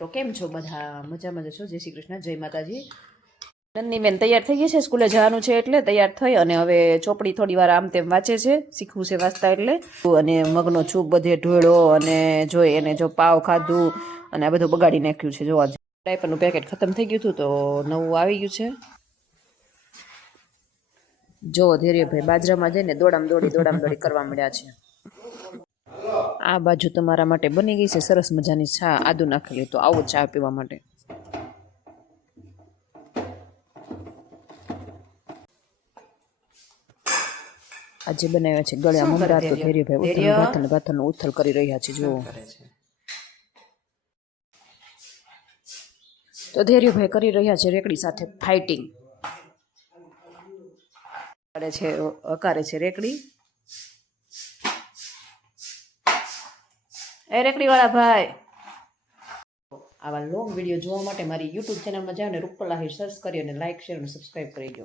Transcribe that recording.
તો કેમ છો બધા? મજામાં છો? જય શ્રી કૃષ્ણ, જય માતાજી. નંદની બેન તૈયાર થઈ ગઈ છે, સ્કૂલે જવાનું છે એટલે તૈયાર થઈ અને હવે ચોપડી થોડી વાર આમ તેમ વાંચે છે, શીખવું છે વાંચતા એટલે. અને મગનો છૂપ બધે ઢોળ્યો અને જોઈ એને જો પાવ ખાધું અને આ બધું બગાડી નાખ્યું છે. જોવા ડાયપરનું પેકેટ ખતમ થઈ ગયું હતું તો નવું આવી ગયું છે. જો ધૈર્યભાઈ બાજરામાં જઈને દોડામ દોડી કરવા મળ્યા છે. આ બાજુ તમારા માટે બની ગઈ છે સરસ મજાની ચા, આદુ નાખેલી. તો આવો ચા પીવા માટે. આજે બનાવ્યા છે ગળ્યા મમરા. તો ધૈર્યભાઈ ભાથરનું ઉથલ કરી રહ્યા છે. જુઓ તો ધૈર્યભાઈ કરી રહ્યા છે રેકડી સાથે ફાઇટિંગ. હકારે છે રેકડી. એ રેકડી વાળા ભાઈ, આવા લોંગ વિડીયો જોવા માટે મારી યુટ્યુબ ચેનલમાં જાઓ ને રૂપકલા હિર સર્ચ કરી અને લાઇક, શેર અને સબસ્ક્રાઈબ કરી દો.